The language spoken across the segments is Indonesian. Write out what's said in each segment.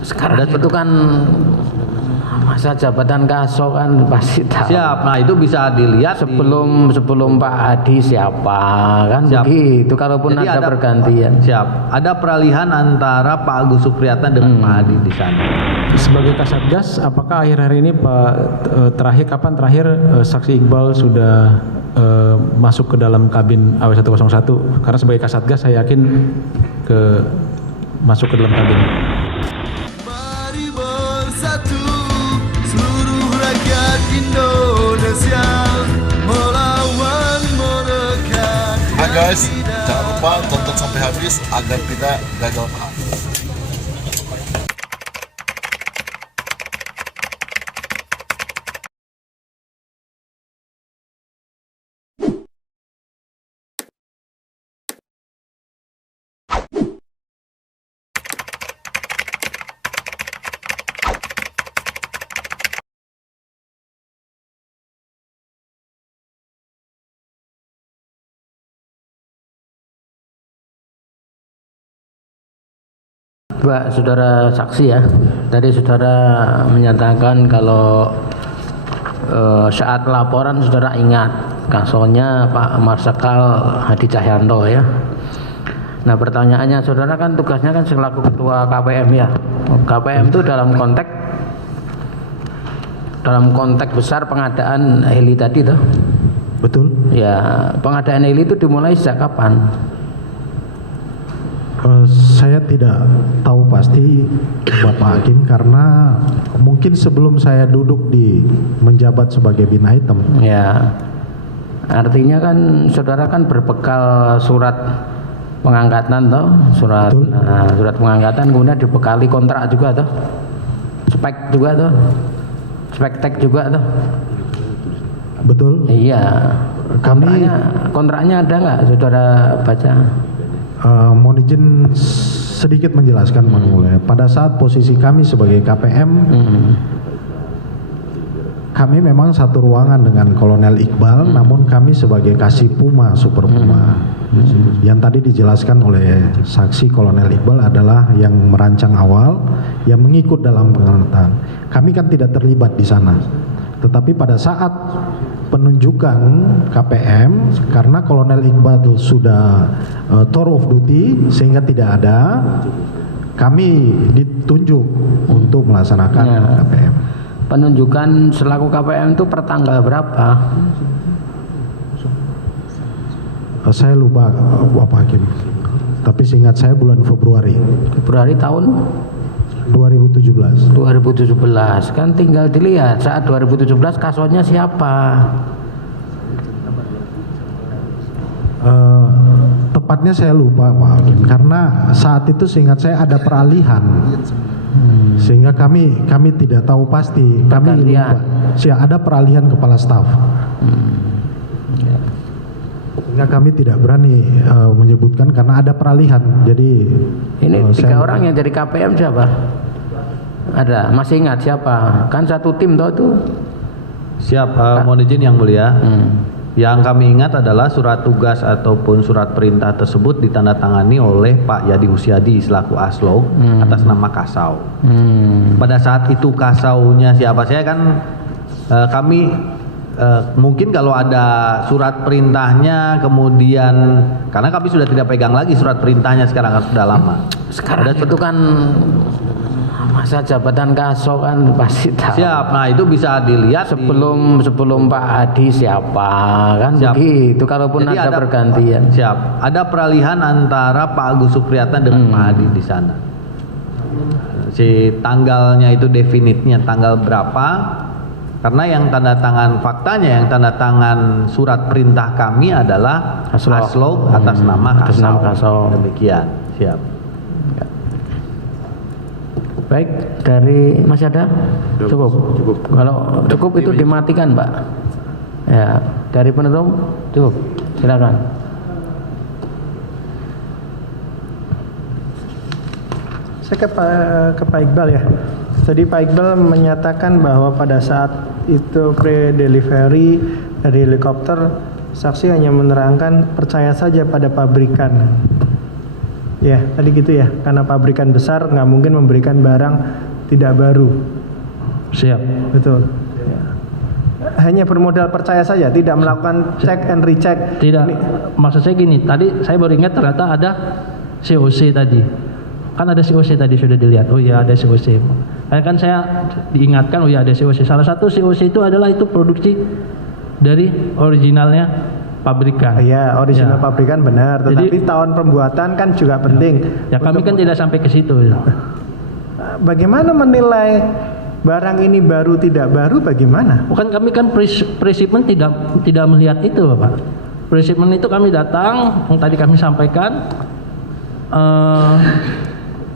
Sekarang itu kan masa jabatan Kaso kan pasti tahu. Siap. Nah itu bisa dilihat sebelum Pak Hadi siapa kan siap. Begitu. Kalaupun jadi ada pergantian. Siap. Ada peralihan antara Pak Agus Supriyatna dengan Pak Hadi di sana. Sebagai Kasatgas, apakah akhir-akhir ini Pak kapan terakhir saksi Iqbal sudah masuk ke dalam kabin AW101? Karena sebagai Kasatgas saya yakin masuk ke dalam kabin. Mari bersatu seluruh rakyat Indonesia melawan mereka. Guys, jangan lupa tonton sampai habis agar tidak gagal paham. Pak saudara saksi ya, tadi saudara menyatakan kalau saat laporan saudara ingat kasonya Pak Marsikal Hadi Cahyanto ya. Nah pertanyaannya saudara kan tugasnya kan selaku ketua KPM ya. KPM itu dalam konteks besar pengadaan heli tadi toh. Betul. Ya, pengadaan heli itu dimulai sejak kapan? Saya tidak tahu pasti Bapak Hakim karena mungkin sebelum saya duduk menjabat sebagai bin item. Ya, artinya kan saudara kan berbekal surat pengangkatan toh, surat pengangkatan kemudian dibekali kontrak juga toh, spek juga toh, spek tek juga toh. Betul. Iya. Kontraknya ada nggak saudara baca? Mohon izin sedikit menjelaskan Bang Mulya. Pada saat posisi kami sebagai KPM, kami memang satu ruangan dengan Kolonel Iqbal, namun kami sebagai Kasih Puma, Super Puma. Yang tadi dijelaskan oleh saksi Kolonel Iqbal adalah yang merancang awal, yang mengikut dalam pengangkatan. Kami kan tidak terlibat di sana. Tetapi pada saat penunjukan KPM, karena Kolonel Iqbal sudah tour of duty sehingga tidak ada, kami ditunjuk untuk melaksanakan KPM. Penunjukan selaku KPM itu per tanggal berapa? Saya lupa Bapak Hakim, tapi seingat saya bulan Februari tahun 2017. 2017 kan tinggal dilihat saat 2017 kasonya siapa? Tepatnya saya lupa Pak Hakim, karena saat itu seingat saya ada peralihan, sehingga kami tidak tahu pasti. Kami lupa. Ada peralihan kepala staf. Sehingga kami tidak berani menyebutkan karena ada peralihan. Jadi ini tiga orang yang jadi KPM siapa? Ada, masih ingat siapa? Kan satu tim toh itu. Siap, mohon izin yang mulia. Yang kami ingat adalah surat tugas ataupun surat perintah tersebut ditandatangani oleh Pak Yadi Husyadi selaku Aslog atas nama Kasau. Pada saat itu Kasaunya siapa? Saya kan kami mungkin kalau ada surat perintahnya kemudian, karena kami sudah tidak pegang lagi surat perintahnya sekarang kan sudah lama. Sekarang itu kan masa jabatan Kaso kan pasti tahu. Siap. Nah itu bisa dilihat sebelum Pak Hadi siapa kan begitu. Kalaupun jadi ada pergantian. Siap. Ada peralihan antara Pak Agus Supriyatna dengan Pak Hadi di sana. Si tanggalnya itu definitnya tanggal berapa? Karena yang tanda tangan faktanya, yang tanda tangan surat perintah kami adalah Aslog atas nama Kasau. Demikian. Siap. Baik, dari masih ada? Cukup. Kalau cukup itu dimatikan, Pak. Ya, dari penutup cukup. Silakan. Saya ke Pak Iqbal ya. Tadi Pak Iqbal menyatakan bahwa pada saat itu pre-delivery dari helikopter, saksi hanya menerangkan percaya saja pada pabrikan. Ya, tadi gitu ya. Karena pabrikan besar nggak mungkin memberikan barang tidak baru. Siap. Betul. Ya. Hanya bermodal percaya saja, tidak melakukan cek and recheck. Tidak, maksud saya gini, tadi saya baru ingat ternyata ada COC tadi. Kan ada COC tadi sudah dilihat, oh iya ada COC. Kan saya diingatkan, oh iya ada COC. Salah satu COC itu adalah itu produksi dari originalnya pabrikan. Ya, original Ya. pabrikan benar, tetapi Jadi- tahun pembuatan kan juga penting. Ya kami kan tidak sampai ke situ. Bagaimana menilai barang ini baru tidak baru bagaimana? Bukan kami kan presipmen tidak melihat itu, Bapak. Presipmen itu kami datang, yang tadi kami sampaikan,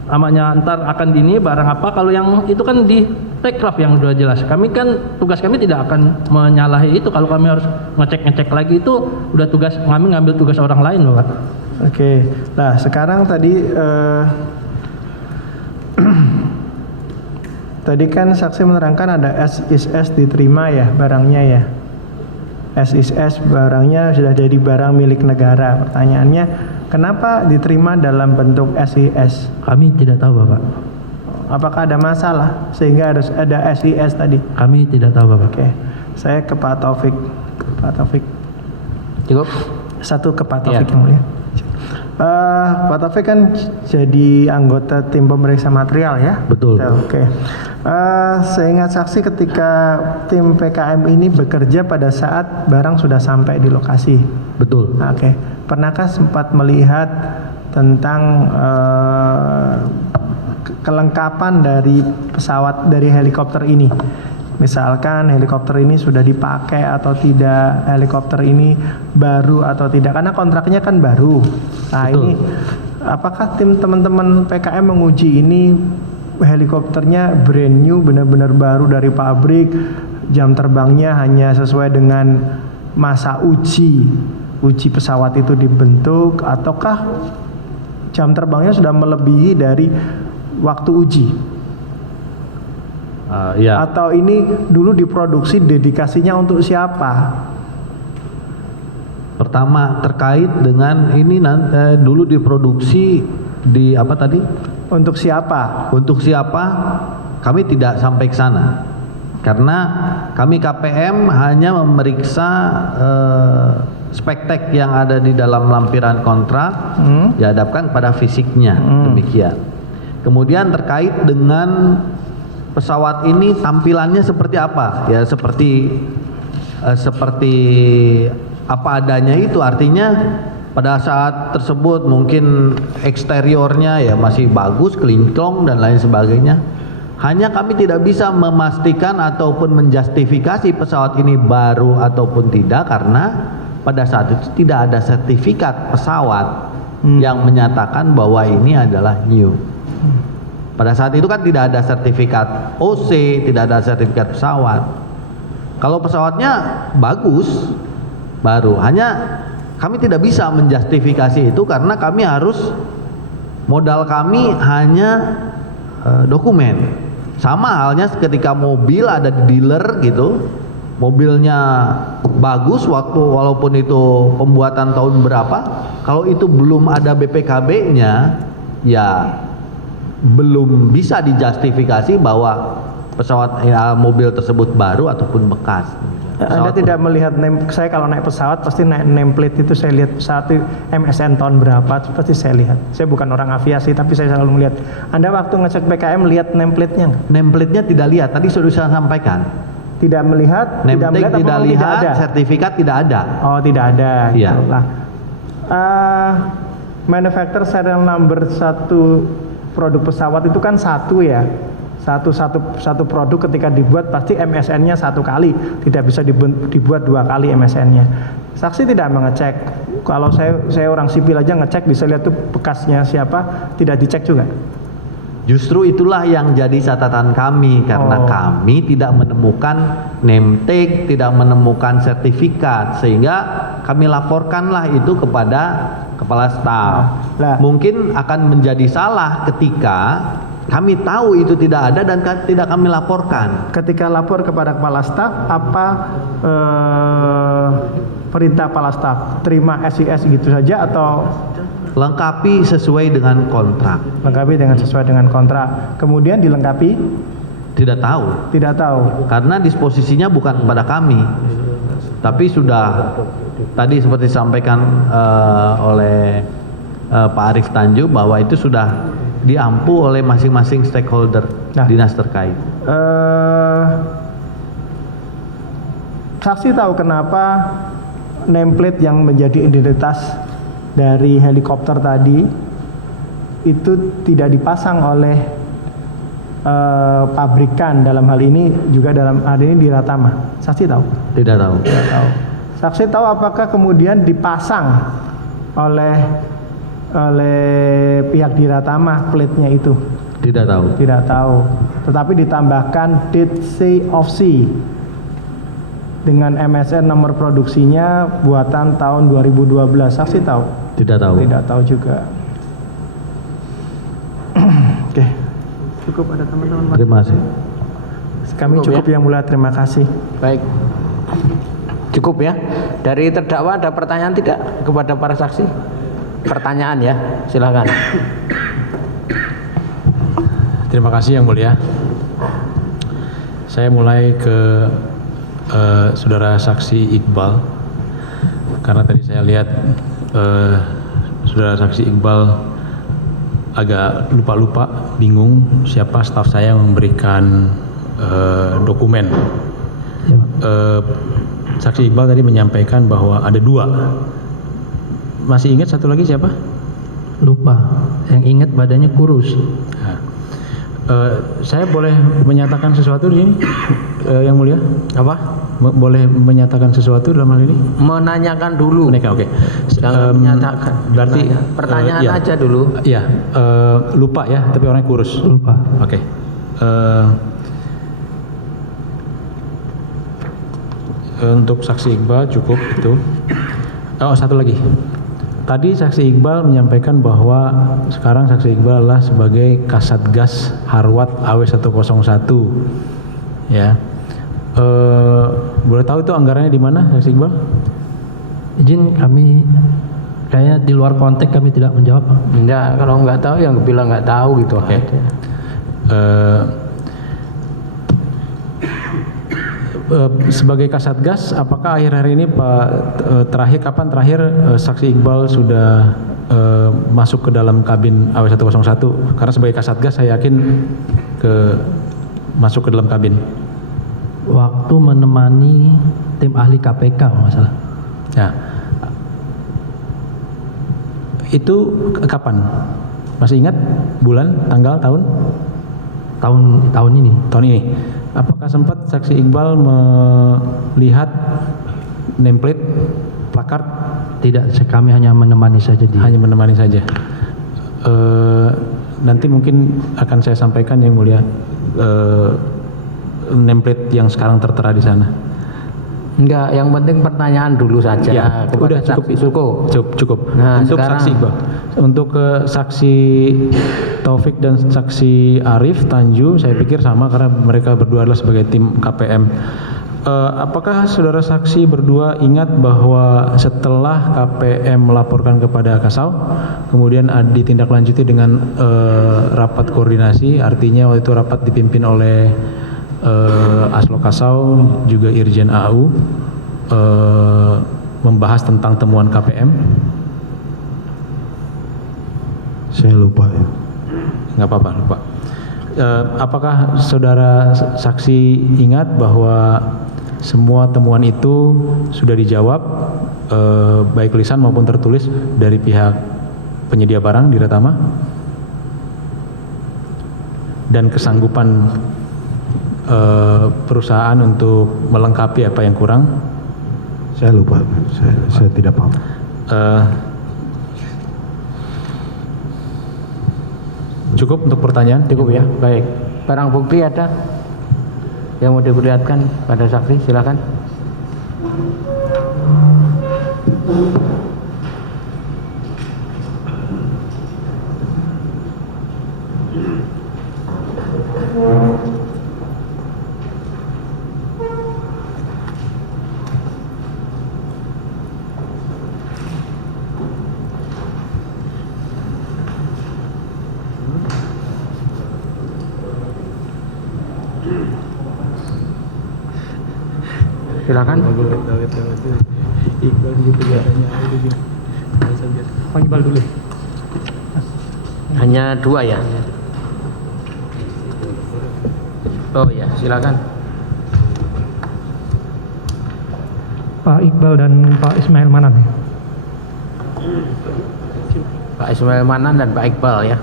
namanya ntar akan dini barang apa, kalau yang itu kan di takeoff yang sudah jelas. Kami kan tugas kami tidak akan menyalahi itu. Kalau kami harus ngecek lagi itu udah tugas kami, ngambil tugas orang lain, Bapak. Oke, nah sekarang tadi tadi kan saksi menerangkan ada SIS diterima ya barangnya ya. SIS barangnya sudah jadi barang milik negara. Pertanyaannya, kenapa diterima dalam bentuk SIS? Kami tidak tahu, Bapak. Apakah ada masalah sehingga harus ada SIS tadi? Kami tidak tahu, Bapak. Oke, saya ke Pak Taufik. Pak Taufik. Cukup? Satu ke Pak Taufik Iya. yang mulia. Pak Taufik kan jadi anggota tim pemeriksa material ya? Betul. Oke. Saya ingat saksi ketika tim PKM ini bekerja pada saat barang sudah sampai di lokasi. Betul. Oke. Pernahkah sempat melihat tentang kelengkapan dari pesawat, dari helikopter ini? Misalkan helikopter ini sudah dipakai atau tidak, helikopter ini baru atau tidak, karena kontraknya kan baru. Nah Betul. ini apakah tim teman-teman PKM menguji ini helikopternya brand new, benar-benar baru dari pabrik, jam terbangnya hanya sesuai dengan masa uji pesawat itu dibentuk, ataukah jam terbangnya sudah melebihi dari waktu uji? Ya. Atau ini dulu diproduksi dedikasinya untuk siapa? Pertama terkait dengan ini dulu diproduksi di apa tadi? Untuk siapa? Untuk siapa? Kami tidak sampai ke sana. Karena kami KPM hanya memeriksa spektek yang ada di dalam lampiran kontrak dihadapkan pada fisiknya, demikian. Kemudian terkait dengan pesawat ini tampilannya seperti apa? Ya seperti apa adanya itu, artinya pada saat tersebut mungkin eksteriornya ya masih bagus, kelinclong dan lain sebagainya. Hanya kami tidak bisa memastikan ataupun menjustifikasi pesawat ini baru ataupun tidak karena pada saat itu tidak ada sertifikat pesawat yang menyatakan bahwa ini adalah new. Pada saat itu kan tidak ada sertifikat OC, tidak ada sertifikat pesawat. Kalau pesawatnya bagus, baru. Hanya kami tidak bisa menjustifikasi itu karena kami harus, modal kami hanya dokumen. Sama halnya ketika mobil ada di dealer gitu, mobilnya bagus walaupun itu pembuatan tahun berapa, kalau itu belum ada BPKB-nya, ya belum bisa dijustifikasi bahwa pesawat mobil tersebut baru ataupun bekas. Anda tidak melihat saya kalau naik pesawat pasti naik nameplate itu, saya lihat pesawat itu MSN tahun berapa pasti saya lihat. Saya bukan orang aviasi tapi saya selalu melihat. Anda waktu ngecek PKM lihat nameplate-nya nggak? Nameplate-nya tidak lihat, tadi sudah saya sampaikan. Tidak melihat, Nameplate tidak apa lihat, tidak ada? sertifikat tidak ada. Oh tidak ada. Iya. Gitu. Nah, manufacturer serial number satu produk pesawat itu kan satu ya. Satu produk ketika dibuat pasti MSN-nya satu kali, tidak bisa dibuat dua kali MSN-nya. Saksi tidak mengecek. Kalau saya orang sipil aja ngecek bisa lihat tuh bekasnya siapa, tidak dicek juga. Justru itulah yang jadi catatan kami karena kami tidak menemukan name tag, tidak menemukan sertifikat, sehingga kami laporkanlah itu kepada kepala staf. Mungkin akan menjadi salah ketika kami tahu itu tidak ada dan tidak kami laporkan. Ketika lapor kepada kepala staf, apa perintah kepala staf? Terima SIS gitu saja atau Lengkapi sesuai dengan kontrak. Lengkapi dengan sesuai dengan kontrak. Kemudian dilengkapi? Tidak tahu. Tidak tahu. Karena disposisinya bukan kepada kami. Tapi sudah tadi seperti disampaikan oleh Pak Arief Tanju bahwa itu sudah diampu oleh masing-masing stakeholder dinas terkait. Saksi tahu kenapa nameplate yang menjadi identitas dari helikopter tadi itu tidak dipasang oleh pabrikan, dalam hal ini juga dalam hal ini di Ratama. Saksi tahu? Tidak tahu. Tidak tahu. Saksi tahu apakah kemudian dipasang oleh pihak di Ratama plate-nya itu? Tidak tahu. Tidak tahu. Tetapi ditambahkan date C of C dengan MSN nomor produksinya buatan tahun 2012. Saksi tahu? Tidak tahu. Tidak tahu juga. Oke. Cukup ada teman-teman. Terima kasih. Kami cukup yang mulia, terima kasih. Baik. Cukup ya. Dari terdakwa ada pertanyaan tidak kepada para saksi? Pertanyaan ya, silakan. Terima kasih yang mulia. Saya mulai ke saudara saksi Iqbal, karena tadi saya lihat saudara saksi Iqbal agak lupa-lupa, bingung siapa staf saya yang memberikan dokumen. Saksi Iqbal tadi menyampaikan bahwa ada 2. Masih ingat satu lagi siapa? Lupa. Yang ingat badannya kurus. Nah, saya boleh menyatakan sesuatu di sini, yang mulia? Apa? Boleh menyatakan sesuatu dalam hal ini? Menanyakan dulu. Oke. Jangan menyatakan. Berarti pertanyaan iya. aja dulu. Iya, lupa ya, tapi orangnya kurus. Lupa. Oke. Untuk saksi Iqbal cukup itu. Oh, satu lagi. Tadi saksi Iqbal menyampaikan bahwa sekarang saksi Iqbal adalah sebagai Kasatgas Harwat AW101. Ya. Boleh tahu itu anggarannya di mana, saksi Iqbal? Izin, kami kayaknya di luar konteks, kami tidak menjawab. Enggak, kalau nggak tahu yang bilang nggak tahu gitu. Oke. Sebagai Kasatgas, apakah akhir-akhir ini kapan terakhir saksi Iqbal sudah masuk ke dalam kabin AW101? Karena sebagai Kasatgas saya yakin masuk ke dalam kabin. Waktu menemani tim ahli KPK kalau nggak salah. Ya. Itu kapan? Masih ingat bulan, tanggal, tahun? Tahun ini. Tahun ini. Apakah sempat saksi Iqbal melihat nameplate, plakard? Tidak, kami hanya menemani saja. Hanya menemani saja. Nanti mungkin akan saya sampaikan yang mulia nameplate yang sekarang tertera di sana. Enggak, yang penting pertanyaan dulu saja. Ya, udah cukup. Nah, untuk sekarang, saksi Iqbal. Untuk saksi Taufik dan saksi Arief Tanju, saya pikir sama karena mereka berdua adalah sebagai tim KPM. Apakah saudara saksi berdua ingat bahwa setelah KPM melaporkan kepada Kasau, kemudian ditindaklanjuti dengan rapat koordinasi, artinya waktu itu rapat dipimpin oleh Aslo Kasau juga Irjen AU, membahas tentang temuan KPM? Saya lupa ya. Nggak apa-apa, lupa. Apakah saudara saksi ingat bahwa semua temuan itu sudah dijawab, baik lisan maupun tertulis dari pihak penyedia barang di Ratama? Dan kesanggupan perusahaan untuk melengkapi apa yang kurang? Saya lupa, saya tidak paham. Cukup untuk pertanyaan? Cukup ya, baik. Barang bukti ada yang mau diperlihatkan pada saksi, silakan. Silakan. Pak Iqbal dulu. Hanya 2 ya? Oh ya, silakan. Pak Iqbal dan Pak Ismail mana nih? Pak Ismail Manan dan Pak Iqbal ya.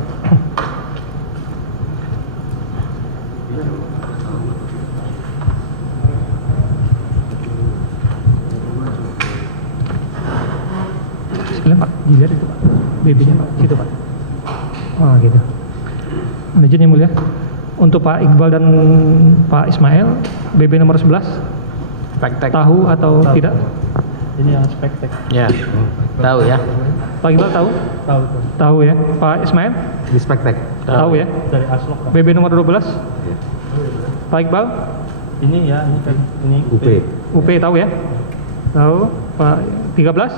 Sekalian Pak, dilihat itu Pak. BB-nya Pak, situ Pak. Oh gitu. Izin yang mulia. Untuk Pak Iqbal dan Pak Ismail, BB nomor 11, Spektek. tahu atau Tahu. tidak? Ini yang spektek. Ya. Tahu ya? Pak Iqbal tahu? Tahu. Tahu ya. Pak Ismail? Di spektek. Tahu ya. Dari Aslok. Pak. BB nomor 12? Pak Iqbal? Ini ya, ini UP. UP tahu ya? Tahu. Pak 13?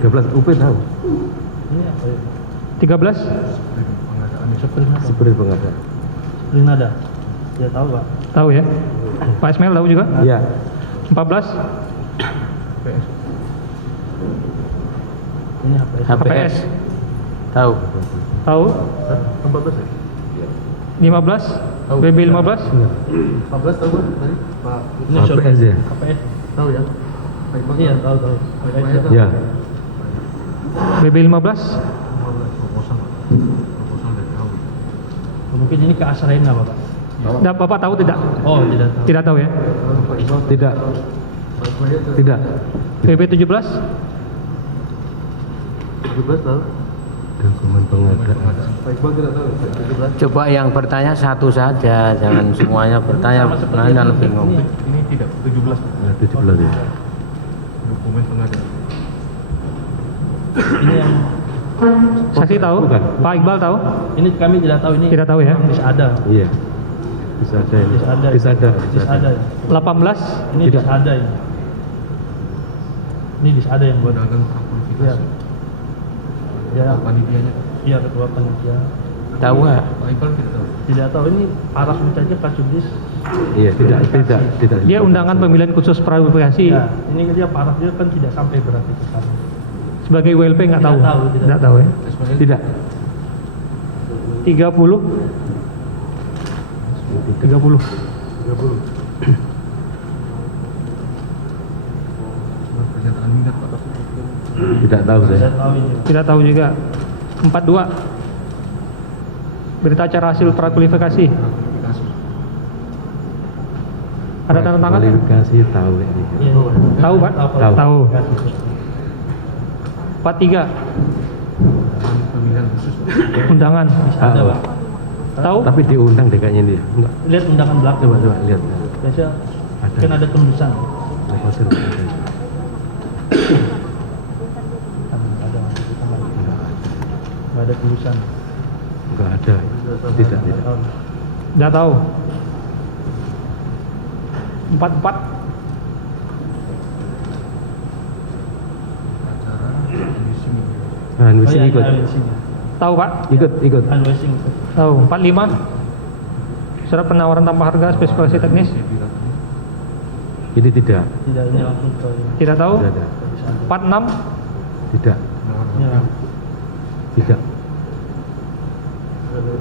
13 UP tahu. Ini apa ya? 13? Seperti pengadaan. Rinada. Ya tahu Pak. Tahu ya. Pak Ismail tahu juga? Iya. 14? Ini apa ya? HPS. Tahu. Tahu? 15? BB 15? 14 tahu kan tadi Pak Ini HPS ya? KPS. tahu ya? Iya tahu. Ya. BB 15? Mungkin ini ke Asrena Bapak. Nah, Bapak tahu tidak? Oh tidak tahu. Tidak tahu ya. Tidak. Tidak. BB 17? 17 tahu? Dokumen pengadaan. Pak Iqbal tidak tahu. 17 Coba yang bertanya satu saja, jangan semuanya bertanya. Nanti jangan bingung. ini tidak 17 Nah, 17 ya. dokumen pengadaan. Ini yang Saksi tahu? Bukan. Pak Iqbal tahu? ini kami tidak tahu ini. Tidak tahu ya. Bisa ada. Iya. Bisa ada ini. Bisa ada. Bisa ada. Bisa ada. 18? Ini Tidak. bisa ada ini. Ini bisa ada yang buat Undangan prakualifikasi. ya. Panitianya Iya ketua panitia. Tahu nggak? Pak Iqbal tidak tahu. Tidak tahu ini arah saja Kasubdis. Iya, tidak. Dia undangan pemilihan khusus prakualifikasi. Ya, ini dia parah dia kan tidak sampai berarti ke sana. Sebagai WLP nggak tahu? Tidak tahu, tidak Tidak tahu ya. Ismail Tidak. 30? 30. cuma pernyataan minat Pak. Tidak tahu saya. Saya tahu ini. Tidak tahu juga. 42. Berita acara hasil prakualifikasi. Prakualifikasi. Ada tanda tangan? Kualifikasi tahu ya. Iya. Tahu Pak? Tahu. Tahu. 43. Pemilihan khusus Pak. Undangan. Ada Pak. Tahu? Tapi diundang deh kayaknya dia. Enggak. Lihat undangan belakang. Coba lihat. Biasa Ada. kan ada tembusan. Lepasin. Nggak ada tembusan. Enggak ada. Tidak. Tidak tahu. 44. Acara Wismi. Nah, Oh mesti iya, ikut. ada di sini. Tahu Pak? Ikut. Unwasing. Tahu. 45. Surat penawaran tanpa harga spesifikasi teknis. Ini tidak. Tidak ini langsung ke Tidak tahu. Tidak ada. 46. Tidak. ya. Tidak.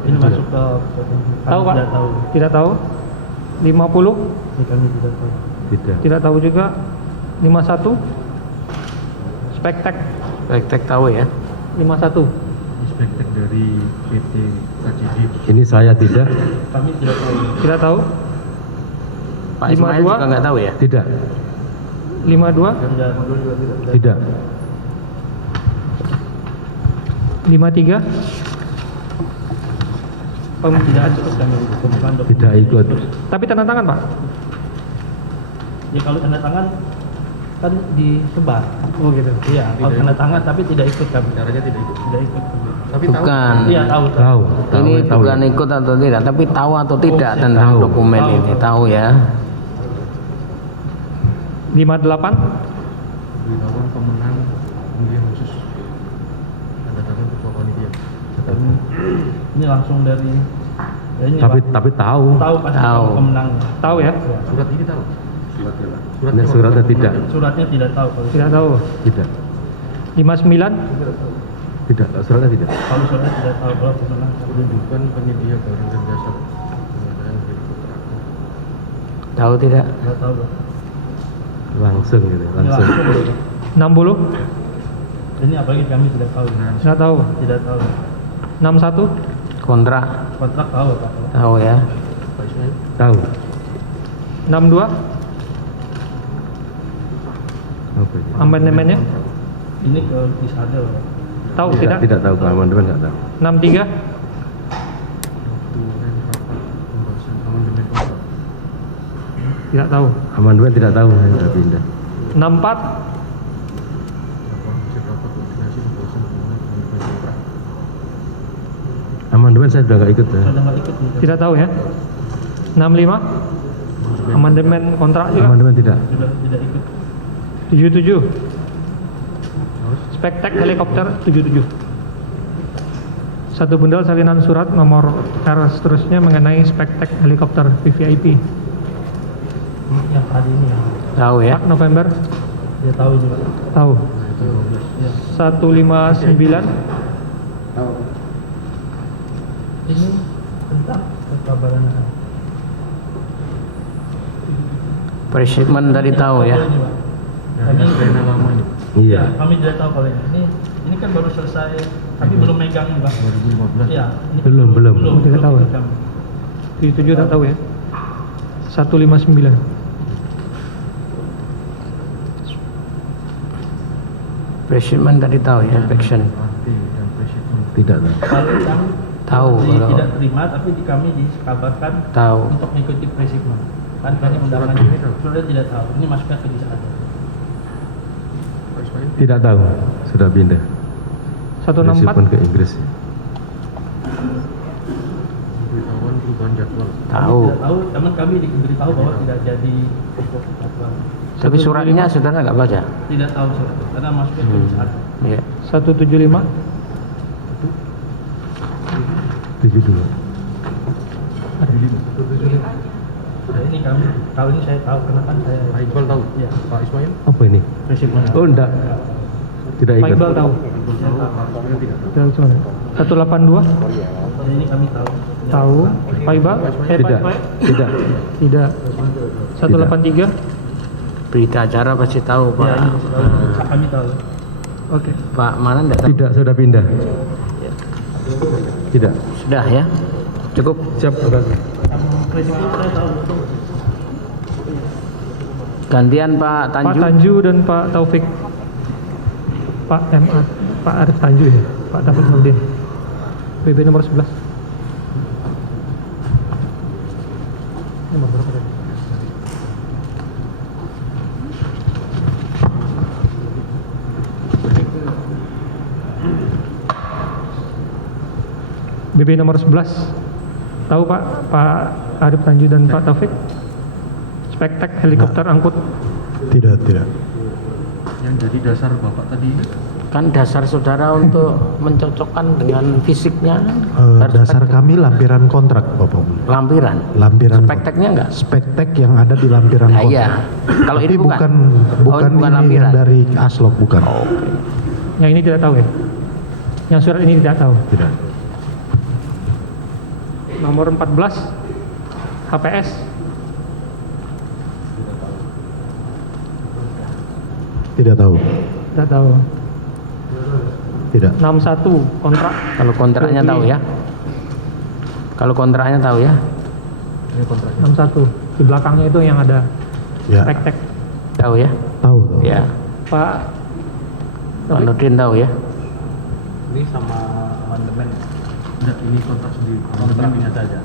Ini masuk ke Tahu Pak? Tidak tahu. Tidak tahu. 50. Ini kami tidak tahu. Tidak. Tidak tahu juga. 51. Spektek. Spektek tahu ya? 51. Inspektek dari PT KCD. Ini saya tidak. Kami tidak tahu. Tidak tahu. Pak Ismail 52. juga nggak tahu ya? Tidak. 52. Tidak. 53. Tidak ikut kami bukan dokumen. Tidak ikut. Tapi tanda tangan Pak. Ya kalau tanda tangan kan disebar. Oh gitu. Iya, kalau tanda tangan tapi tidak ikut kami. Caranya tidak ikut. Tidak ikut. Tapi Bukan. Iya tahu. Tahu. Ini tahu. bukan ikut atau tidak, tapi tahu atau tidak siap. tentang Tahu. dokumen Tahu. ini. Tahu ya? 58. Wirawan pemenang pemilihan khusus. Tanda tangan ketua panitia. Ini langsung dari Tapi tahu. Tahu pasti Tahu. pemenangnya. Tahu ya? Surat ini tahu. Suratnya tidak. Suratnya tidak tahu. Tidak tahu. Tidak. 59 Tidak. Suratnya tidak. kalau suratnya tidak tahu kalau pemenang. Menunjukkan penyedia barang dan jasa. Tahu tidak? Tidak tahu. Langsung gitu. Langsung. 60 ini apalagi kami tidak tahu. Tidak tahu. Tidak tahu. 61 Kontrak. kontrak tahu Pak. Tahu ya. Tahu. 62 Apa itu? amandemennya ini ke Isade tahu tidak? Tidak tahu. Pak amandemen tidak tahu. 63 tidak tahu. Amandemen tidak tahu. Sudah pindah. 64 Amandemen saya sudah nggak ikut ya. tidak tahu ya. 65 amandemen kontrak juga. Amandemen tidak. 77 spektek helikopter 77 satu bundel salinan surat nomor R seterusnya mengenai spektek helikopter VVIP yang tadi ini Tahu ya. 4 November dia tahu juga tahu 159 tahu ini tentang kekabaran Presiden tadi tahu ya. Iya. Kami tidak tahu kalau ini kan baru selesai tapi belum megang nih Bang 2015 ya ini Belum. tidak tahu ya 77 tidak tahu ya 159 Presiden tadi tahu ya. Inspection. Tidak tahu. kalau yang Tahu kalau tidak terima tapi di kami dikabarkan tahu. untuk mengikuti presiden kan kami undangan ini sudah tidak tahu ini masuknya ke di sana Tidak tahu. Sudah pindah. 164 ke Inggris. Tahu. tidak tahu teman kami diberitahu bahwa tidak jadi jadwal. Tapi suratnya saudara nggak baca? Tidak tahu surat karena masuknya ke di sana Iya. 175 72. Nah, ini kami kalau ini saya tahu karena kan saya Pak Iqbal tahu ya Pak Ismail Apa ini? presiden Oh enggak. Tidak Pak ikut. Iqbal tahu tidak 182 ini kami tahu Pak Iqbal Pak Tidak. Ismail Tidak. tidak 183 Berita acara pasti tahu Pak. ya ini kami tahu oke Pak mana enggak tahu? Tidak. Sudah pindah. Tidak. Sudah ya. Cukup. Siap. presiden saya tahu Gantian Pak Pak Tanju. Tanju dan Pak Taufik Pak MA Pak Arif Tanju ya Pak Taufik Nurdin BB nomor 11 nomor berapa tadi? BB nomor 11 tahu Pak Arif Tanju dan Pak Taufik spektek helikopter angkut Tidak. Yang jadi dasar Bapak tadi Kan dasar saudara untuk mencocokkan dengan fisiknya Dasar kami lampiran kontrak Bapak. lampiran. Lampiran Spekteknya enggak? spektek yang ada di lampiran Nah, kontrak. iya. Kalau Tapi ini bukan. bukan Oh, bukan ini lampiran. yang dari Aslok bukan. yang ini tidak tahu ya yang surat ini tidak tahu Tidak. nomor 14 HPS Tidak tahu. tidak tahu Tidak. 61 kontrak Kalau kontraknya tahu ya. Kalau kontraknya tahu ya. 61 di belakangnya itu yang ada Ya. spektek Tahu ya. Tahu. Ya. Pak Pak Nurdin tahu ya. ini sama amandemen. Enggak, ini kontrak sendiri. Kontraknya saja.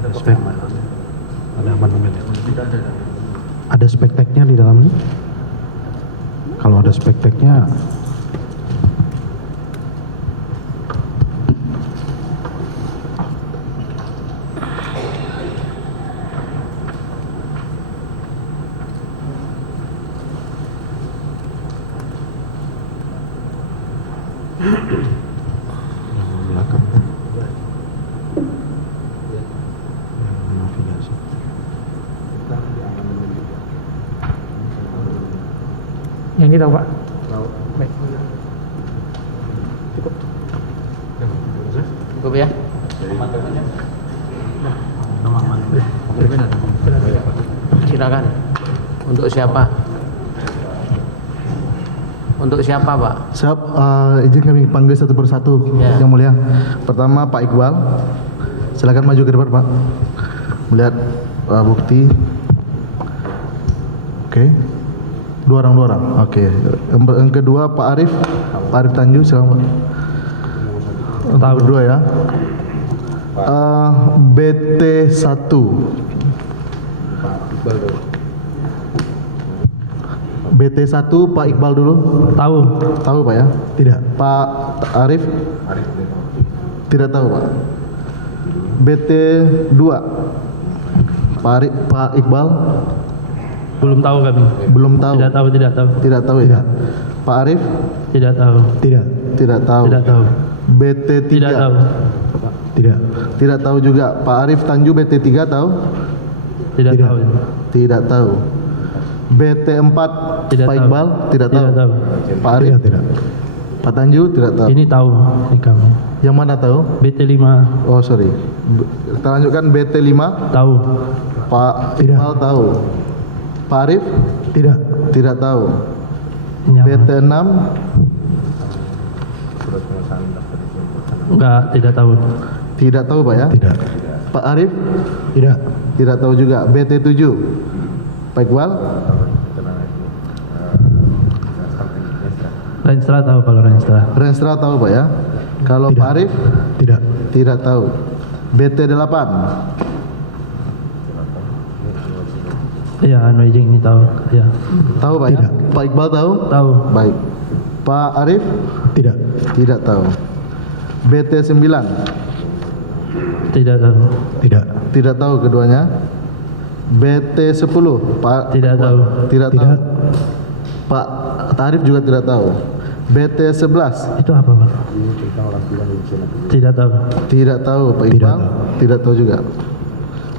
Ada Spek. amandemen. Ada amandemen. Tidak ada. Ada spekteknya di dalam ini? Kalau ada spekteknya belakang. Yang ini tahu Pak? Baik. Cukup ya? Silakan. Untuk siapa? Untuk siapa, Pak? Siap, izin kami panggil satu persatu, Ya. Yang Mulia. Pertama Pak Iqbal, silakan maju ke depan Pak. Melihat bukti. Oke. Dua orang. Oke. Yang kedua Pak Arif Tanju, silakan Pak. Berdua ya. BT1. BT1 Pak Iqbal dulu. Tahu Pak ya? Tidak. Pak Arif? Tidak tahu Pak. BT2 Pak Iqbal? Belum tahu kami. Belum tahu. Tidak tahu. Tidak tahu ya. Pak Arif? Tidak tahu. Tidak. Tidak tahu. Tidak tahu. BT3? Tidak tahu. Tidak. Tidak tahu juga. Pak Arif Tanju BT3 tahu? Tidak tahu. Tidak tahu. BT4 Tidak Pak tahu. Iqbal? Tidak tahu. Tidak tahu. Pak Arif? Tidak. Pak Tanju tidak tahu. Ini tahu ini kami. Yang mana tahu? BT5 Oh sorry. Kita lanjutkan BT5. tahu. Pak Tidak. Iqbal tahu. Pak Arif? Tidak. Tidak tahu. Ini apa? BT6 Enggak, tidak tahu. tidak tahu Pak ya? Tidak. Pak Arif? Tidak. Tidak tahu juga. BT7 Pak Iqbal? Renstra tahu kalau Renstra. Renstra tahu Pak ya? Kalau Tidak. Pak Arif? Tidak. Tidak tahu. BT8 Iya, izin ini tahu. Ya. tahu Pak ya? Tidak. Pak Iqbal tahu? Tahu. Baik. Pak Arif? Tidak. Tidak tahu. BT9 Tidak tahu. Tidak. tidak tahu keduanya. BT10 Pak Tidak Iqbal? tahu. Tidak tahu. Tidak. Pak Arif juga tidak tahu. BT11 Itu apa, Pak? Tidak tahu. tidak tahu. Pak Tidak Iqbal? tahu. Tidak tahu juga.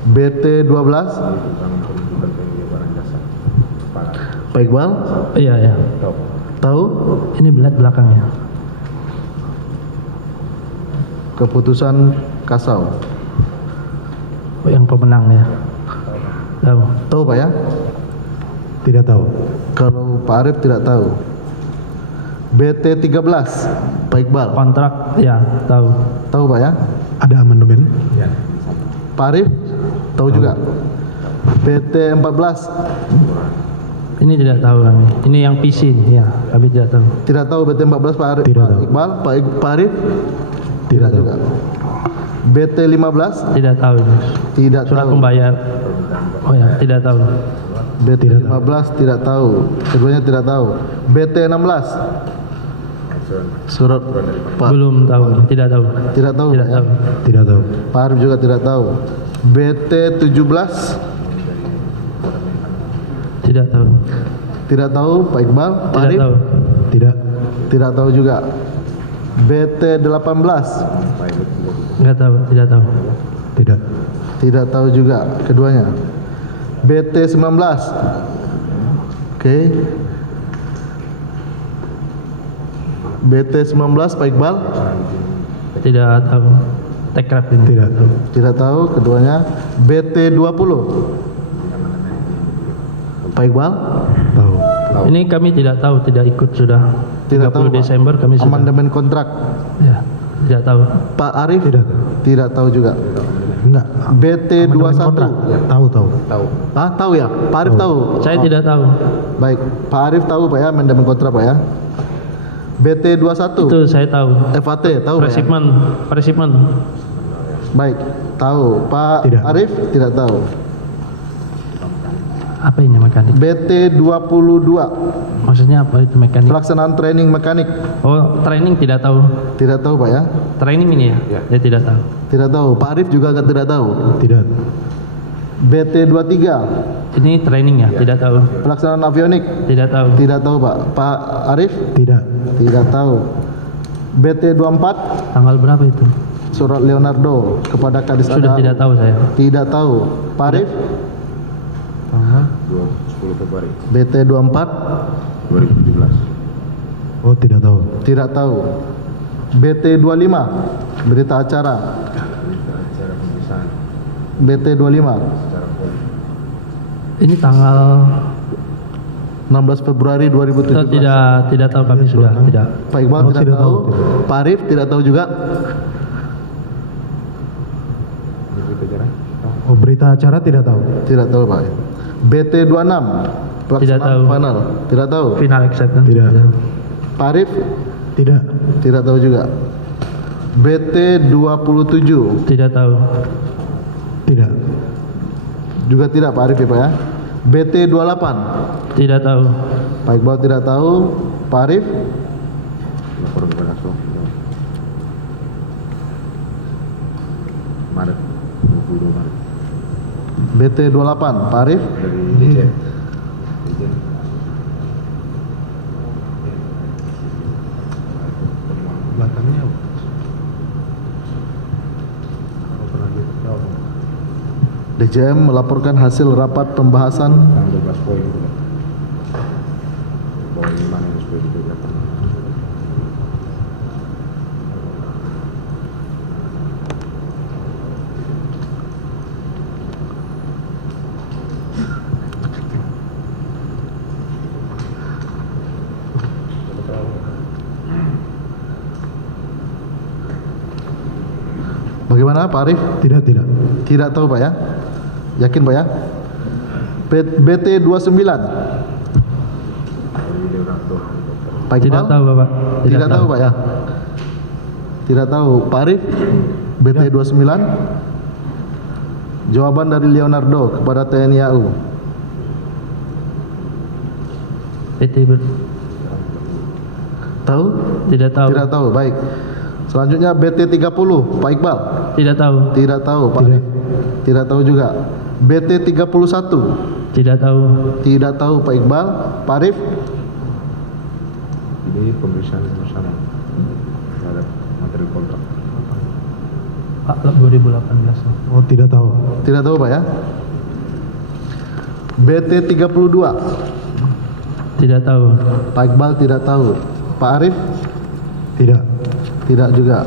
BT12 Pak Iqbal? Iya, ya. Tahu? Ini belakangnya. Keputusan Kasau. Oh, yang pemenang ya. Tahu. Tahu Pak ya? Tidak tahu. Kalau Pak Arif tidak tahu. BT13 Pak Iqbal? Kontrak ya, tahu. Tahu Pak ya? Ada amandemen? Pak Arif? Tahu juga. BT14 Ini tidak tahu kami. Ini yang PC ya, kami tidak tahu. tidak tahu. BT14 Pak Arif? Tidak Pak tahu. Iqbal? Pak Arif? Tidak tahu. juga. BT15 Tidak tahu ini. tidak Surat tahu. pembayar. Oh ya, tidak tahu. BT15 tidak tahu. Keduanya tidak tahu. BT16 surat Pak Belum tahu, tidak tahu. tidak tahu. Tidak Pak, ya? tahu. Tidak tahu. Pak Arif juga tidak tahu. BT17 Tidak tahu. tidak tahu. Pak Iqbal? Pak Tidak Arif? tahu. Tidak. Tidak tahu juga. BT18 Enggak tahu, tidak tahu. Tidak. tidak tahu juga keduanya. BT19 oke. BT19 Pak Iqbal? Tidak tahu. Tekrab ini. Tidak. Tidak tahu keduanya. BT20 Pak Iqbal? Tahu. Ini kami tidak tahu, tidak ikut sudah. Tidak 30 tahu Pak. Desember kami sudah. Amandemen kontrak. Ya, tidak tahu. Pak Arif? Tidak tahu. Tidak tahu juga. Enggak. BT21 Amandemen kontrak. Tahu. Ah, tahu ya? Pak Arif tahu? Saya Oh, tidak tahu. baik. Pak Arif tahu Pak ya amandemen kontrak Pak ya. BT21 Itu saya tahu. FAT tahu Pak ya? Presipmen. Baik, tahu. Pak Tidak. Arif tidak tahu. Apa ini mekanik? BT22 Maksudnya apa itu mekanik? pelaksanaan training mekanik Oh, training tidak tahu. tidak tahu Pak ya? Training ini ya? Dia tidak tahu. Tidak tahu. Pak Arif juga tidak tahu. Tidak. BT23 Ini training ya? Tidak tahu. pelaksanaan avionik Tidak tahu. tidak tahu Pak. Pak Arif Tidak. tidak tahu. BT24 Tanggal berapa itu? surat Leonardo kepada Kadis Sudah Ada tidak tahu saya. tidak tahu. Pak Arif Tanggal 10 Februari BT 24 2017. Oh, tidak tahu. tidak tahu. BT 25 berita acara Acara pemeriksaan BT 25 secara poli. Ini tanggal 16 Februari 2017. tidak tahu kami sudah tidak. Pak Iqbal Oh, tidak tidak tahu. tahu, Pak Arif tidak tahu juga. Berita acara Oh, berita acara tidak tahu. Tidak tahu Pak. BT 26 pelaksanaan Tidak tahu. final tidak tahu. Final acceptance. Tidak. Pak Arif Tidak. tidak tahu juga. BT 27 Tidak tahu. Tidak. juga tidak Pak Arif ya Pak ya. BT 28 Tidak tahu. Pak Iqbal tidak tahu. Pak Arif lapor kepada Aslok Maret 22 Maret BT 28 Pak Arif dari DCM. Belakangnya DJM melaporkan hasil rapat pembahasan Tanggal 12 poin itu Pak. Bahwa ini mana yang supaya dikerjakan. bagaimana Pak Arif? tidak. Tidak tahu Pak ya. Yakin Pak ya? BT 29 Pak Iqbal? Tidak tahu Bapak. Tidak tahu Pak ya. Tidak tahu. Pak Arif? BT 29 jawaban dari Leonardo kepada TNI AU. PT Tahu? tidak tahu. Tidak tahu. Baik. Selanjutnya BT 30 Pak Iqbal. Tidak tahu. Tidak tahu Pak Arif. Tidak tahu juga. BT 31 Tidak tahu. tidak tahu Pak Iqbal. Pak Arif? Ini pemeriksaan bersama terhadap materi kontrak. Pak 2018. Oh, tidak tahu. Tidak tahu Pak ya. BT 32 Tidak tahu. Pak Iqbal tidak tahu. Pak Arif? Tidak. Tidak juga.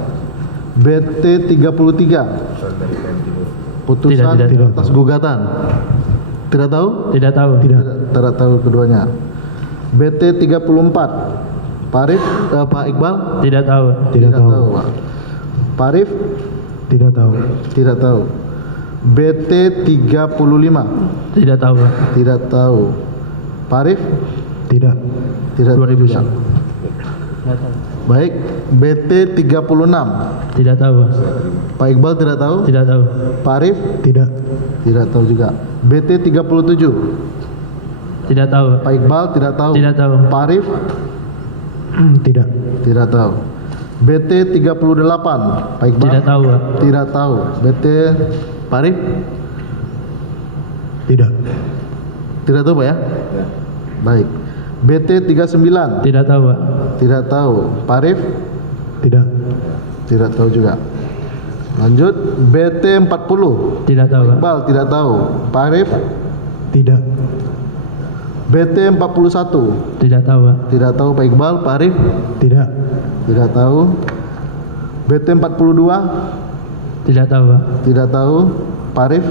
BT 33 putusan Tidak atas gugatan. Tidak tahu? Tidak tahu. Tidak tahu keduanya. BT 34 Pak Arif, Pak Iqbal? Tidak tahu. Tidak tahu. Pak. Pak Arif? Tidak tahu. Tidak tahu. BT 35 Tidak tahu Pak. tidak tahu. Pak Arif? Tidak. Tidak tahu 2000. juga. Baik, BT 36 Tidak tahu Pak. Pak Iqbal tidak tahu. Tidak tahu. Pak Arif? Tidak. Tidak tahu juga. BT 37 Tidak tahu. Pak Iqbal tidak tahu. Tidak tahu. Pak Arif? Tidak. Tidak tahu. BT 38 Pak Iqbal? Tidak tahu Pak. Tidak tahu. BT Pak Arif? Tidak. Tidak tahu Pak ya? Baik. BT 39 Tidak tahu Pak. tidak tahu. Pak Arif? Tidak. Tidak tahu juga. Lanjut. BT 40 Tidak tahu Pak. Iqbal tidak tahu. Pak Arif? Tidak. BT 41 Tidak tahu Pak. tidak tahu. Pak Iqbal? Pak Arif? Tidak. Tidak tahu. BT 42 Tidak tahu Pak. tidak tahu. Pak Arif?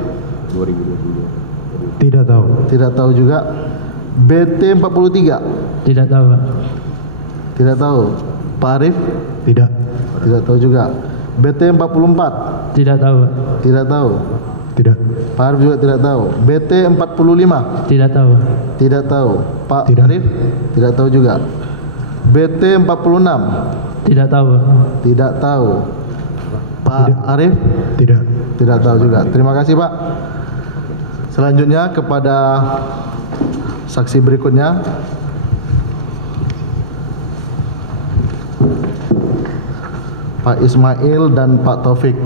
2022. Tidak tahu. Tidak tahu juga. BT 43 Tidak tahu Pak. tidak tahu. Pak Arif? Tidak. Tidak tahu juga. BT 44 Tidak tahu Pak. tidak tahu. Tidak. Pak Arif juga tidak tahu. BT 45 Tidak tahu. tidak tahu. Pak Tidak. Arif? Tidak tahu juga. BT 46 Tidak tahu Pak. tidak tahu. Pak Tidak. Arif? Tidak. Tidak tahu juga. Terima kasih Pak. Selanjutnya kepada saksi berikutnya. Pak Ismail dan Pak Taufik.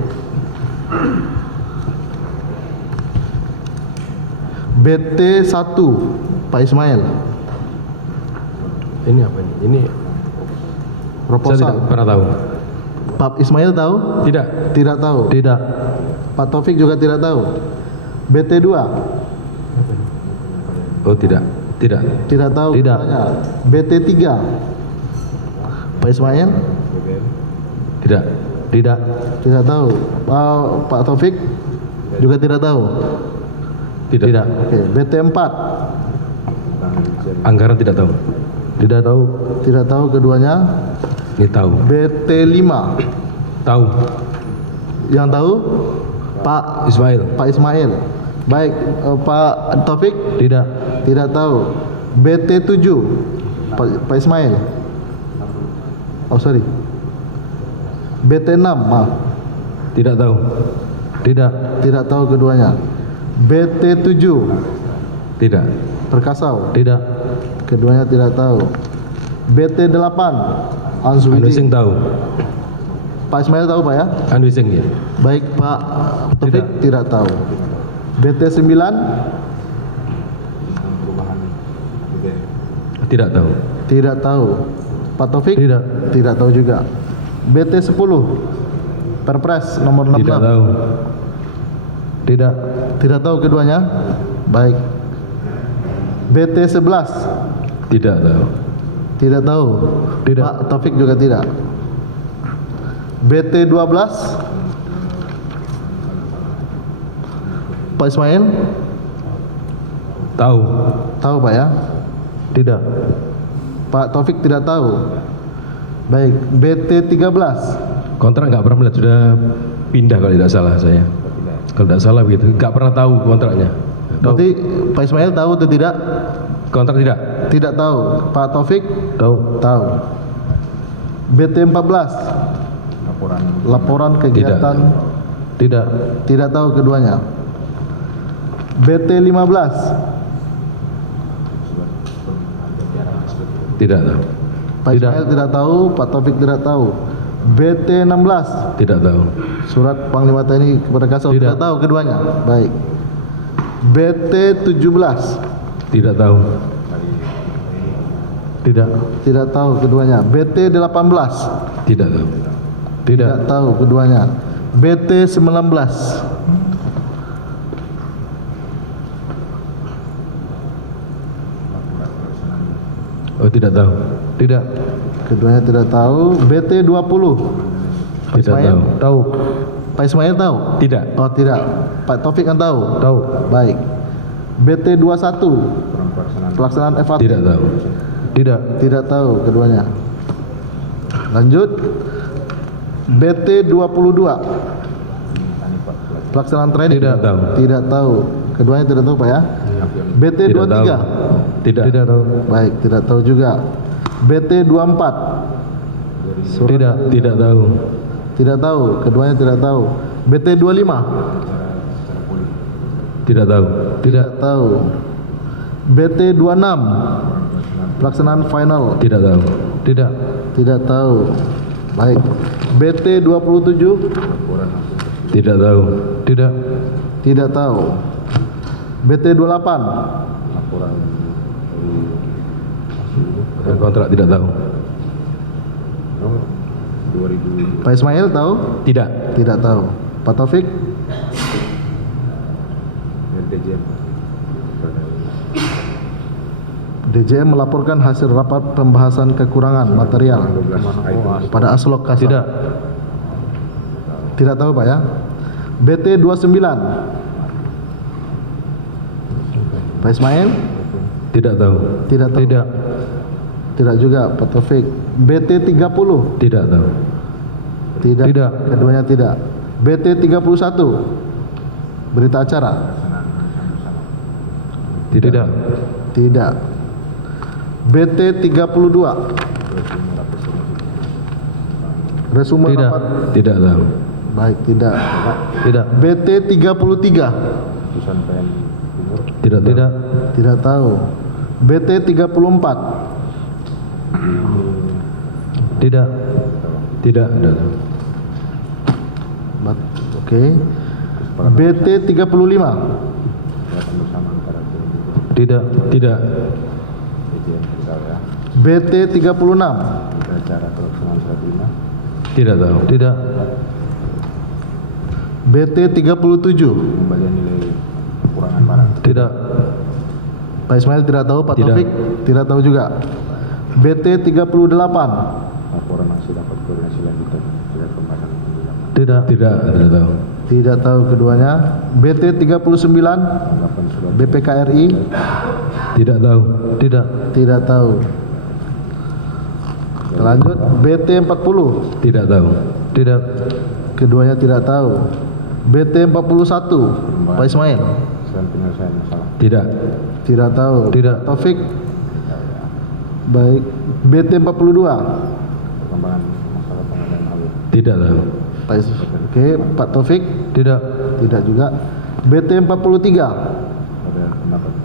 BT 1 Pak Ismail. Ini apa ini? Ini Proposal. pernah tahu. Pak Ismail tahu? Tidak. Tidak tahu. Tidak. Pak Taufik juga tidak tahu. BT 2 Oh tidak. Tidak tahu Tidak. keduanya. BT3 Pak Ismail? Tidak. Tidak. Tidak tahu. Pak Taufik juga tidak tahu. Tidak. Oke, BT4 Anggaran tidak tahu. Tidak tahu. tidak tahu keduanya. Ini tahu. BT5 Tahu. yang tahu Pak Ismail. Baik, Pak Taufik Tidak. tidak tahu. BT7 Pak Ismail. Oh sorry. BT6 maaf. Tidak tahu. Tidak. Tidak tahu keduanya. BT7 Tidak. Perkasau. Tidak. Keduanya tidak tahu. BT8 Anwising Answidi. tahu. Pak Ismail tahu Pak ya? Anwising ya. Baik Pak Taufik tidak tahu. BT9 Tidak tahu. tidak tahu. Pak Taufik tidak tahu juga. BT10 Perpres nomor 66 Tidak tahu. tidak tahu keduanya. Baik. BT11 Tidak tahu. tidak tahu. Pak Taufik juga tidak. BT12 Pak Ismail Tahu. tahu Pak ya? Tidak. Pak Taufik tidak tahu. Baik, BT13 Kontrak nggak pernah melihat, sudah pindah kalau tidak salah saya. Kalau tidak salah begitu. Nggak pernah tahu kontraknya. berarti Pak Ismail tahu atau tidak? Kontrak tidak. Tidak tahu. Pak Taufik tahu. BT14 laporan kegiatan tidak tahu keduanya. BT15 Tidak tahu. Pak Ismail tidak tahu, Pak Taufik tidak tahu. BT16 Tidak tahu. surat Panglima TNI kepada Kasau tidak tahu keduanya. Baik. BT17 Tidak tahu. tidak tahu keduanya. BT18 Tidak tahu. tidak tahu keduanya. BT19 Oh tidak tahu. keduanya tidak tahu. BT20 Pak Tidak Ismail tahu. Pak Ismail tahu? Tidak. Oh tidak. Pak Taufik kan tahu? Baik. BT21 pelaksanaan FAT Tidak tahu. tidak tahu keduanya. Lanjut. BT22 pelaksanaan training tidak tahu. Keduanya tidak tahu Pak ya. BT23 Tidak tahu. baik, tidak tahu juga. BT24 Tidak tahu. tidak tahu, keduanya tidak tahu. BT25 Tidak tahu. tidak tahu. BT26 pelaksanaan final Tidak tahu. tidak tahu. Baik. BT27 Tidak tahu. tidak tahu. BT28 Kontrak tidak tahu. Pak Ismail tahu? Tidak. Tidak tahu. Pak Taufik? DJM melaporkan hasil rapat pembahasan kekurangan material pada Aslok Kasar. Tidak tahu Pak ya. BT29 Pak Ismail? Tidak tahu. Tidak tahu. Tidak juga Pak Taufik. BT30 Tidak tahu. tidak. Keduanya tidak. BT31 berita acara tidak. BT32 resume rapat Tidak tahu. baik, tidak. BT33 tidak tahu. BT34 Tidak tahu. Oke. BT35 Tidak. BT36 Tidak tahu. BT37 Pak Ismail tidak tahu, Pak Tidak. Taufik tidak tahu juga. BT 38 Laporan masih dapat koordinasi lanjutan tidak pembahasan. tidak. Tidak tahu. Tidak tahu keduanya. BT 39 BPKRI Tidak tahu. tidak tahu. Lanjut BT 40 Tidak tahu. keduanya tidak tahu. BT 41 Pak Ismail Selain penyelesaian masalah. Tidak tahu. Taufik baik. BT 42 Perkembangan masalah pengadaan alur. Tidak tahu. Pak Oke, Pak Taufik tidak juga. BT 43 Ada pendapat di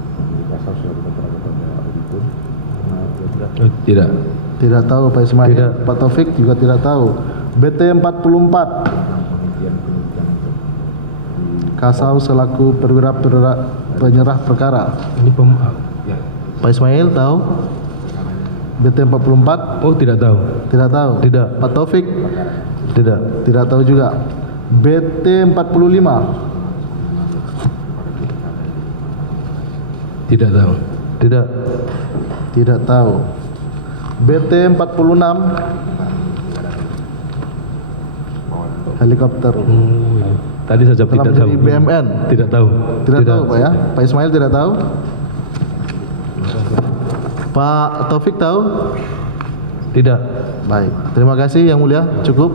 pasal sudah kita pada auditor. tidak tahu Pak Ismail. Pak Taufik juga tidak tahu. BT 44 Kasau selaku perwira penyerah perkara. Ini Pak Ismail tahu? BT 44 Oh, tidak tahu. tidak tahu. Pak Taufik tidak tahu juga. BT 45 Tidak tahu. tidak tahu. BT 46 helikopter Tadi saja telah tidak tahu. menjadi BMN. Tidak tahu. Tidak tahu Pak ya. Pak Ismail tidak tahu. Pak Taufik tahu? Tidak. Baik. Terima kasih Yang Mulia. Cukup.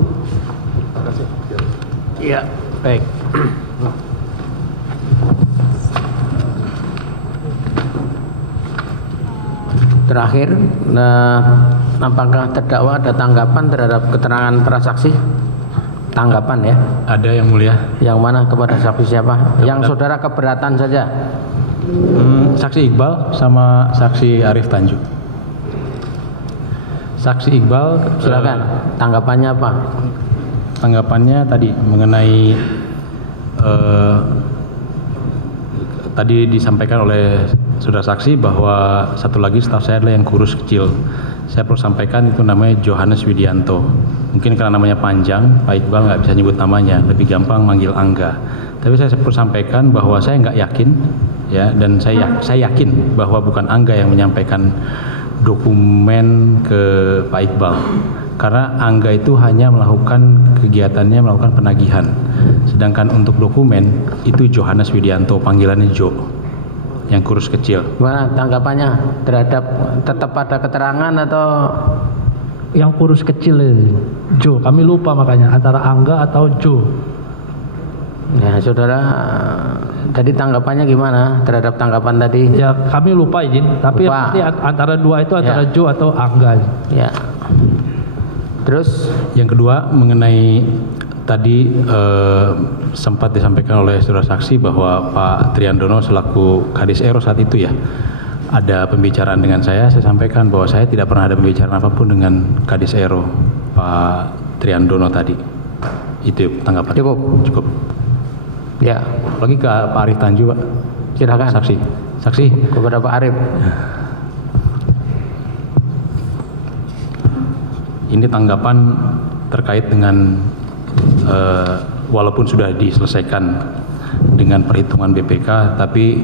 Iya, baik. Terakhir, apakah terdakwa ada tanggapan terhadap keterangan para saksi? Tanggapan ya? Ada Yang Mulia. Yang mana kepada saksi siapa? Yang saudara keberatan saja. Saksi Iqbal sama saksi Arif Tanju. Saksi Iqbal, Silakan. Tanggapannya apa? Tanggapannya tadi mengenai tadi disampaikan oleh saudara saksi bahwa satu lagi staf saya adalah yang kurus kecil. Saya perlu sampaikan itu namanya Johannes Widianto. Mungkin karena namanya panjang, Pak Iqbal nggak bisa nyebut namanya, lebih gampang manggil Angga. Tapi saya perlu sampaikan bahwa saya nggak yakin, ya, dan saya yakin bahwa bukan Angga yang menyampaikan dokumen ke Pak Iqbal. Karena Angga itu hanya melakukan kegiatannya, melakukan penagihan. Sedangkan untuk dokumen itu Johannes Widianto, panggilannya Jo, yang kurus kecil. Mana tanggapannya terhadap tetap pada keterangan atau Yang kurus kecil Jo, kami lupa makanya antara Angga atau Jo. ya saudara tadi tanggapannya gimana terhadap tanggapan tadi? Ya kami lupa izin, tapi Lupa. pasti antara dua itu antara Ya. Jo atau Angga. Ya. Terus Yang kedua mengenai tadi sempat disampaikan oleh saudara saksi bahwa Pak Triandono selaku Kadis Ero saat itu ya ada pembicaraan dengan saya sampaikan bahwa saya tidak pernah ada pembicaraan apapun dengan Kadis Ero Pak Triandono tadi. Itu tanggapan. Cukup. ya, Lagi ke Pak Arif Tanju, Pak. silakan. Saksi. Kepada Pak Arif. Ini tanggapan terkait dengan walaupun sudah diselesaikan dengan perhitungan BPK, tapi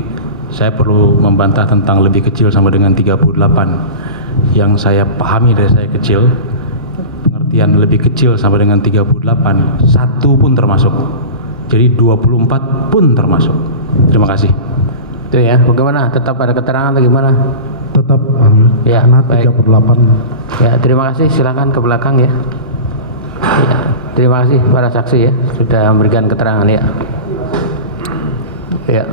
saya perlu membantah tentang lebih kecil sama dengan 38. Yang saya pahami dari saya kecil, pengertian lebih kecil sama dengan 38, satu pun termasuk. Jadi 24 pun termasuk. Terima kasih. Itu ya, bagaimana? Tetap ada keterangan atau gimana? Tetap Ya, karena baik. 38 Ya, terima kasih. Silakan ke belakang ya. Ya, terima kasih para saksi ya sudah memberikan keterangan ya. Ya.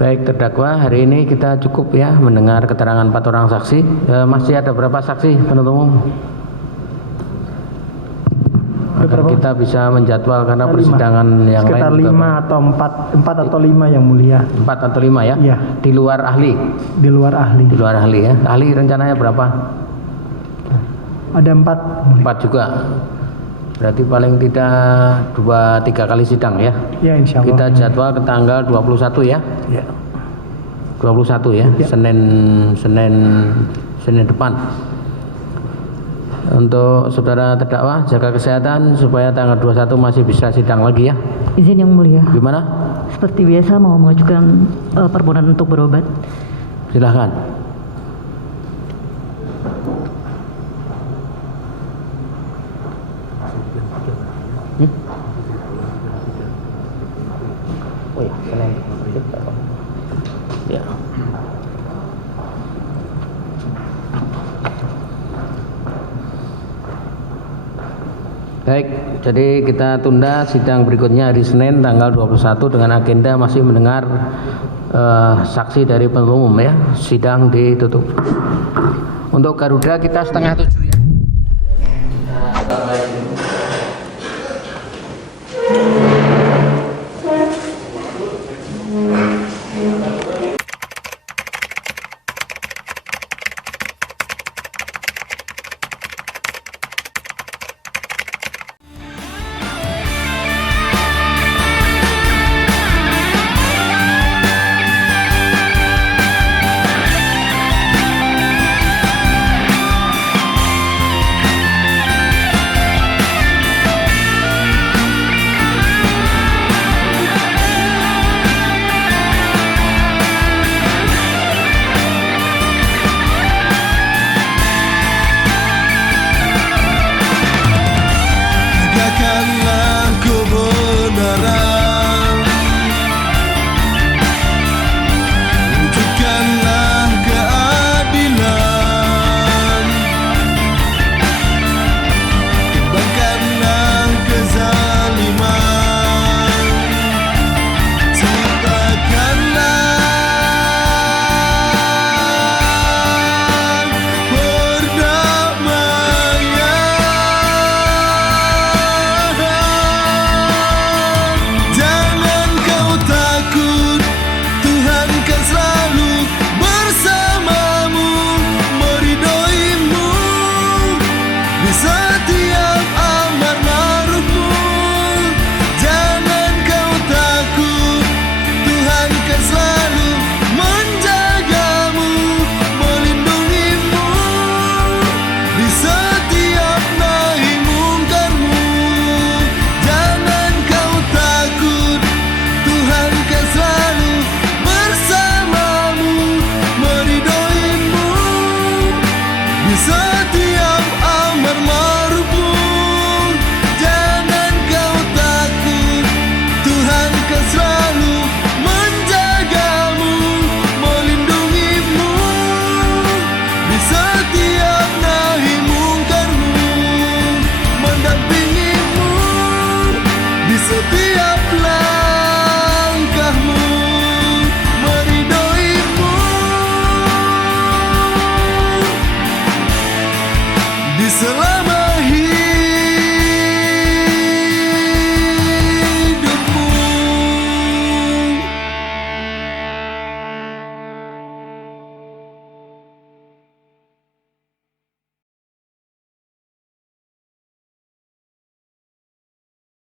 Baik terdakwa, hari ini kita cukup ya mendengar keterangan 4 orang saksi. Masih ada berapa saksi penuntut umum? Agar kita bisa menjadwal karena persidangan yang Sekitar lain juga 5 atau 4 atau 5 Yang Mulia. 4 atau 5 ya? Iya. Di luar ahli. Di luar ahli. Di luar ahli ya. Ahli rencananya berapa? Ada 4. 4 juga. Berarti paling tidak 2-3 kali sidang ya. Ya insya Allah. Kita jadwal ke tanggal 21 ya. Ya. 21 ya. Ya. Senin depan. Untuk saudara terdakwa jaga kesehatan supaya tanggal 21 masih bisa sidang lagi ya. Izin yang mulia. Gimana? Seperti biasa mau mengajukan permohonan untuk berobat. Silahkan. Oh ya, ya. Baik, jadi kita tunda sidang berikutnya hari Senin tanggal 21 dengan agenda masih mendengar saksi dari penuntut umum ya. Sidang ditutup. Untuk Garuda kita 6:30 ya. Tegakkanlah kebenaran, wujudkanlah keadilan, timbangkanlah kezaliman, ciptakanlah jangan kau takut, Tuhan kan selalu bersamamu, meridhoimu di setiap